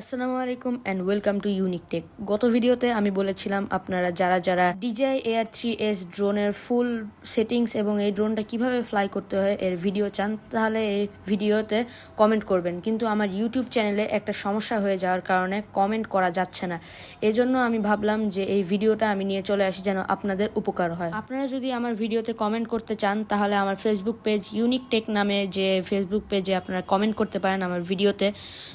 আসসালামু আলাইকুম and welcome to unique take. গত ভিডিওতে আমি বলেছিলাম আপনারা যারা DJI Air 3s ড্রোনের ফুল সেটিংস এবং এই ড্রোনটা কিভাবে ফ্লাই করতে হয় এর ভিডিও চান, তাহলে এই ভিডিওতে কমেন্ট করবেন। কিন্তু আমার ইউটিউব চ্যানেলে একটা সমস্যা হয়ে যাওয়ার কারণে কমেন্ট করা যাচ্ছে না। এজন্য আমি ভাবলাম যে এই ভিডিওটা আমি নিয়ে চলে আসি যেন আপনাদের উপকার হয়। আপনারা যদি আমার ভিডিওতে কমেন্ট করতে চান তাহলে আমার ফেসবুক পেজ ইউনিক টেক নামে যে ফেসবুক পেজে আপনারা কমেন্ট করতে পারেন আমার ভিডিওতে।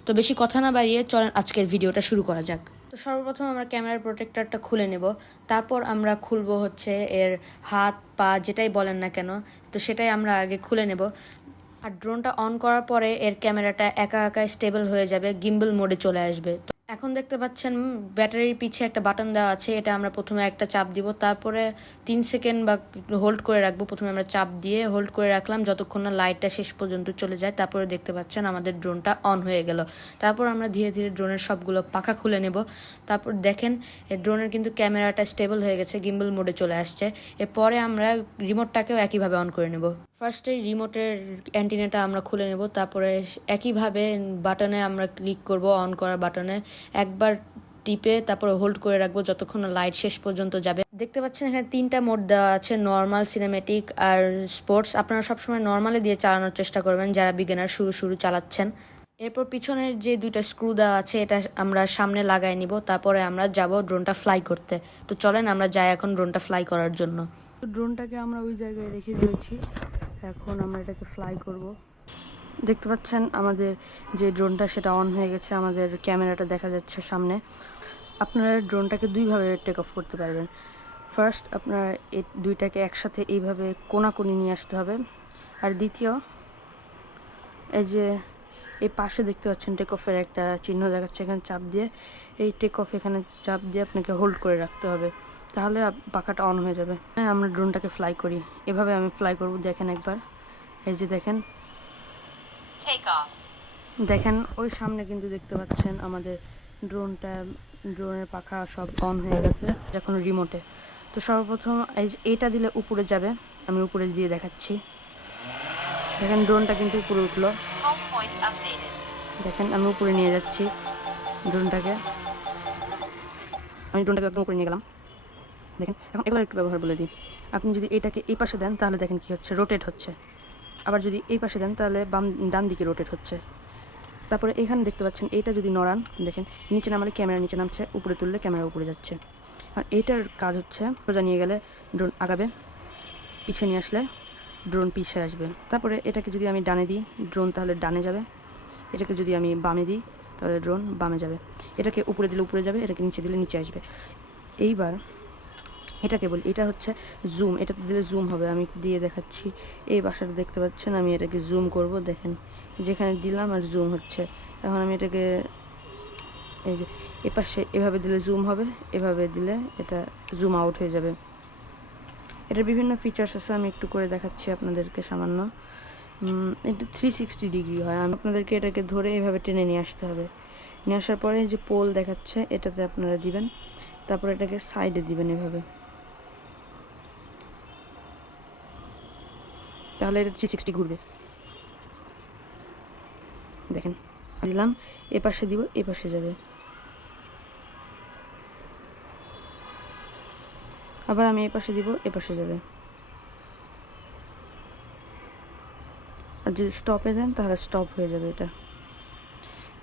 তো বেশি কথা না বাড়িয়ে চলেন আজকের ভিডিওটা শুরু করা যাক। তো সর্বপ্রথম আমরা ক্যামেরার প্রোটেক্টরটা খুলে নেব, তারপর আমরা খুলবো হচ্ছে এর হাত পা যেটাই বলেন না কেন, তো সেটাই আমরা আগে খুলে নেব। আর ড্রোনটা অন করার পরে এর ক্যামেরাটা একা একা স্টেবল হয়ে যাবে, গিম্বল মোডে চলে আসবে। তো এখন দেখতে পাচ্ছেন ব্যাটারির পিছে একটা বাটন দেওয়া আছে, এটা আমরা প্রথমে একটা চাপ দিব, তারপরে 3 সেকেন্ড বা হোল্ড করে রাখবো। প্রথমে আমরা চাপ দিয়ে হোল্ড করে রাখলাম যতক্ষণ না লাইটটা শেষ পর্যন্ত চলে যায়, তারপরে দেখতে পাচ্ছেন আমাদের ড্রোনটা অন হয়ে গেল। তারপর আমরা ধীরে ধীরে ড্রোনের সবগুলো পাখা খুলে নেব। তারপর দেখেন এই ড্রোনের কিন্তু ক্যামেরাটা স্টেবল হয়ে গেছে, গিম্বল মোডে চলে আসছে। এরপরে আমরা রিমোটটাকেও একইভাবে অন করে নেব। ফার্স্টে রিমোটের অ্যান্টিনাটা আমরা খুলে নেব, তারপরে একইভাবে বাটনে আমরা ক্লিক করব, অন করার বাটনে একবার টিপে তারপরে হোল্ড করে রাখবো যতক্ষণ না লাইট শেষ পর্যন্ত যাবে। দেখতে পাচ্ছেন এখানে 3টা মোড দেওয়া আছে, নর্মাল, সিনেমেটিক আর স্পোর্টস। আপনারা সবসময় নর্মালে দিয়ে চালানোর চেষ্টা করবেন যারা বিগিনার শুরু চালাচ্ছেন। এরপর পিছনের যে 2টা স্ক্রু দেওয়া আছে এটা আমরা সামনে লাগাই নিব, তারপরে আমরা যাব ড্রোনটা ফ্লাই করতে। তো চলেন আমরা যাই এখন ড্রোনটা ফ্লাই করার জন্য। তো ড্রোনটাকে আমরা ওই জায়গায় রেখে দিয়েছি, এখন আমরা এটাকে ফ্লাই করব। দেখতে পাচ্ছেন আমাদের যে ড্রোনটা সেটা অন হয়ে গেছে, আমাদের ক্যামেরাটা দেখা যাচ্ছে সামনে। আপনারা ড্রোনটাকে দুইভাবে টেক অফ করতে পারবেন। ফার্স্ট আপনারা এই দুইটাকে একসাথে এইভাবে কোনাকুনি নিয়ে আসতে হবে, আর দ্বিতীয় এই যে এই পাশে দেখতে পাচ্ছেন টেক অফের একটা চিহ্ন দেখাচ্ছে, এখানে চাপ দিয়ে এই টেক অফ এখানে চাপ দিয়ে আপনাকে হোল্ড করে রাখতে হবে, তাহলে পাখাটা অন হয়ে যাবে। আমরা ড্রোনটাকে ফ্লাই করি, এভাবে আমি ফ্লাই করব। দেখেন একবার, এই যে দেখেন ওই সামনে কিন্তু দেখতে পাচ্ছেন আমাদের ড্রোনের পাখা সব অন হয়ে গেছে এখন রিমোটে। তো সর্বপ্রথম এইটা দিলে উপরে যাবে, আমি উপরে দিয়ে দেখাচ্ছি। দেখেন ড্রোনটা কিন্তু উপরে উঠলো, দেখেন আমি উপরে নিয়ে যাচ্ছি ড্রোনটাকে, আমি ড্রোনটাকে একদম উপরে নিয়ে গেলাম। দেখেন এখন এগুলো একটু ব্যবহার বলে দিই। আপনি যদি এটাকে এই পাশে দেন তাহলে দেখেন কি হচ্ছে, রোটেট হচ্ছে। আবার যদি এই পাশে দেন তাহলে ডান দিকে রোটেট হচ্ছে। তারপরে এখানে দেখতে পাচ্ছেন এইটা যদি নড়ান, দেখেন নিচে নামালে ক্যামেরা নিচে নামছে, উপরে তুললে ক্যামেরা উপরে যাচ্ছে। আর এইটার কাজ হচ্ছে সোজা নিয়ে গেলে ড্রোন আগাবে, পিছিয়ে নিয়ে আসলে ড্রোন পিছিয়ে আসবে। তারপরে এটাকে যদি আমি ডানে দিই ড্রোন তাহলে ডানে যাবে, এটাকে যদি আমি বামে দিই তাহলে ড্রোন বামে যাবে। এটাকে উপরে দিলে উপরে যাবে, এটাকে নিচে দিলে নিচে আসবে। এইবার এটাকে বলি, এটা হচ্ছে জুম, এটাতে দিলে জুম হবে। আমি দিয়ে দেখাচ্ছি, এই বাসাটা দেখতে পাচ্ছেন, আমি এটাকে জুম করব। দেখেন যেখানে দিলাম আর জুম হচ্ছে। এখন আমি এটাকে এই যে এপাশে এভাবে দিলে জুম হবে, এভাবে দিলে এটা জুম আউট হয়ে যাবে। এটার বিভিন্ন ফিচার্স আছে, আমি একটু করে দেখাচ্ছি আপনাদেরকে সামান্য। এটা 360 ডিগ্রি হয়। আমি আপনাদেরকে এটাকে ধরে এভাবে টেনে নিয়ে আসতে হবে। নিয়ে আসার পরে যে পোল দেখাচ্ছে এটাতে আপনারা দিবেন, তারপর এটাকে সাইডে দিবেন এভাবে, তাহলে এটা 360 ঘুরবে। দেখেন দিলাম, এ পাশে দিব, এ পাশে যাবে। আবার আমি এ পাশে দিব, এ পাশে যাবে। আর যদি স্টপে দেন তাহলে স্টপ হয়ে যাবে এটা।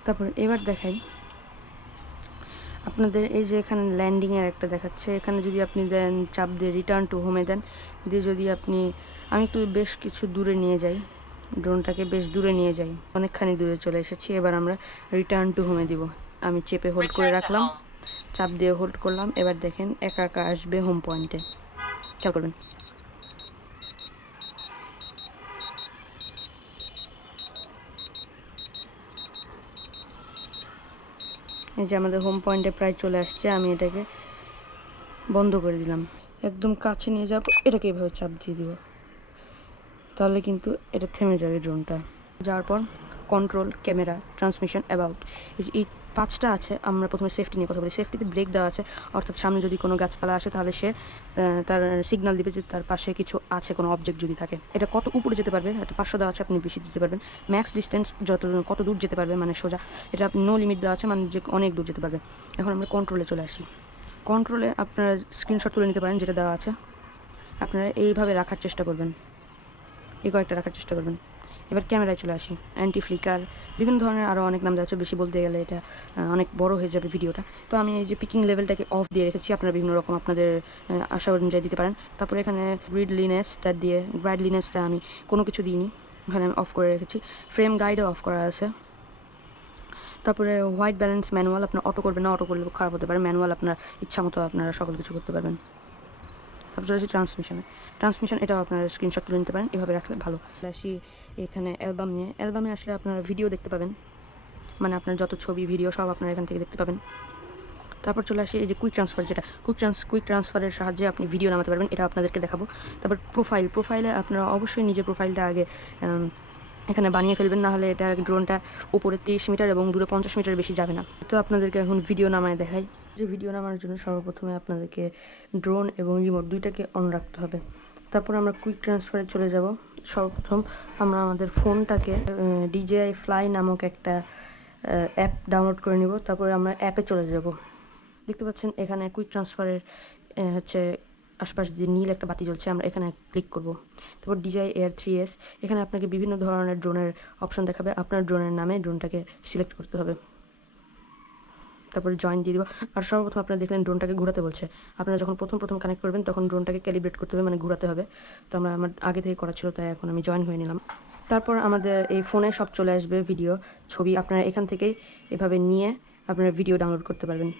তারপর এবার দেখাই আপনাদের, এই যে এখানে ল্যান্ডিংয়ের একটা দেখাচ্ছে, এখানে যদি আপনি দেন চাপ দিয়ে রিটার্ন টু হোমে দেন, দিয়ে যদি আপনি, আমি একটু বেশ কিছু দূরে নিয়ে যাই ড্রোনটাকে, বেশ দূরে নিয়ে যাই, অনেকখানি দূরে চলে এসেছি। এবার আমরা রিটার্ন টু হোমে দিব, আমি চেপে হোল্ড করে রাখলাম, চাপ দিয়ে হোল্ড করলাম। এবার দেখেন একা একা আসবে হোম পয়েন্টে, খেয়াল করবেন। এই যে আমাদের হোম পয়েন্টে প্রায় চলে আসছে, আমি এটাকে বন্ধ করে দিলাম। একদম কাছে নিয়ে যাব, এটাকে এভাবে চাপ দিয়ে দিব, তাহলে কিন্তু এটা থেমে যাবে ড্রোনটা। যাওয়ার পর কন্ট্রোল, ক্যামেরা, ট্রান্সমিশন, অ্যাবাউট, এই 5টা আছে। আমরা প্রথমে সেফটি নিয়ে কথা বলি। সেফটিতে ব্রেক দেওয়া আছে, অর্থাৎ সামনে যদি কোনো গাছপালা আসে তাহলে সে তার সিগন্যাল দিবে যে তার পাশে কিছু আছে, কোনো অবজেক্ট যদি থাকে। এটা কত উপরে যেতে পারবে, এটা 500 দেওয়া আছে, আপনি বেশি দিতে পারবেন। ম্যাক্স ডিস্টেন্স কত দূর যেতে পারবে মানে সোজা, এটা আপনি নো লিমিট দেওয়া আছে, মানে যে অনেক দূর যেতে পারবে। এখন আমরা কন্ট্রোলে চলে আসি। কন্ট্রোলে আপনারা স্ক্রিনশট তুলে নিতে পারেন যেটা দেওয়া আছে। আপনারা এইভাবে রাখার চেষ্টা করবেন, এই কয়েকটা রাখার চেষ্টা করবেন। এবার ক্যামেরায় চলে আসি। অ্যান্টি ফ্লিকার, বিভিন্ন ধরনের আরও অনেক নাম দেওয়া আছে, বেশি বলতে গেলে এটা অনেক বড় হয়ে যাবে ভিডিওটা। তো আমি এই যে পিকিং লেভেলটাকে অফ দিয়ে রেখেছি, আপনারা বিভিন্ন রকম আপনাদের আশা অনুযায়ী দিতে পারেন। তারপরে এখানে গ্রাইডলিনেসটা আমি কোনো কিছু দিইনি, এখানে আমি অফ করে রেখেছি। ফ্রেম গাইডও অফ করা আছে। তারপরে হোয়াইট ব্যালেন্স ম্যানুয়াল, আপনার অটো করবেন না, অটো করলে খারাপ হতে পারে। ম্যানুয়াল আপনার ইচ্ছা মতো আপনারা সকল কিছু করতে পারবেন। তারপর চলে আসি ট্রান্সমিশন, এটাও আপনারা স্ক্রিনশট তুলে নিতে পারেন, এভাবে রাখলে ভালো। আসি এখানে অ্যালবাম নিয়ে। অ্যালবামে আসলে আপনারা ভিডিও দেখতে পাবেন, মানে আপনার যত ছবি ভিডিও সব আপনারা এখান থেকে দেখতে পাবেন। তারপর চলে আসি এই যে কুইক ট্রান্সফার, যেটা কুইক ট্রান্সফারের সাহায্যে আপনি ভিডিও নামাতে পারবেন, এটা আপনাদেরকে দেখাবো। তারপর প্রোফাইলে আপনারা অবশ্যই নিজের প্রোফাইলটা আগে এখানে বানিয়ে ফেলবেন, না হলে এটা ড্রোনটা উপরে 30 মিটার এবং দূরে 50 মিটার বেশি যাবে না। তো আপনাদেরকে এখন ভিডিও নামায় দেখাই। যে ভিডিও নামানোর জন্য সর্বপ্রথমে আপনাদেরকে ড্রোন এবং রিমোট দুইটাকে অন রাখতে হবে। তারপর আমরা কুইক ট্রান্সফারে চলে যাব। সর্বপ্রথম আমরা আমাদের ফোনটাকে DJI Fly নামক একটা অ্যাপ ডাউনলোড করে নিব। তারপরে আমরা অ্যাপে চলে যাব। দেখতে পাচ্ছেন এখানে কুইক ট্রান্সফারের হচ্ছে আশপাশ দিয়ে নীল একটা বাতি জ্বলছে, আমরা এখানে ক্লিক করব। তারপর DJI Air 3S, এখানে আপনাকে বিভিন্ন ধরনের ড্রোনের অপশন দেখাবে, আপনার ড্রোনের নামে ড্রোনটাকে সিলেক্ট করতে হবে। তারপরে জয়েন দিয়ে দিব। আর সর্বপ্রথম আপনারা দেখলেন ড্রোনটাকে ঘোরাতে বলছে। আপনারা যখন প্রথম কানেক্ট করবেন তখন ড্রোনটাকে ক্যালিব্রেট করতে হবে, মানে ঘোরাতে হবে। তো আমার আগে থেকে করা ছিল, তাই এখন আমি জয়েন হয়ে নিলাম। তারপর আমাদের এই ফোনে সব চলে আসবে, ভিডিও, ছবি। আপনারা এখান থেকেই এভাবে নিয়ে আপনারা ভিডিও ডাউনলোড করতে পারবেন।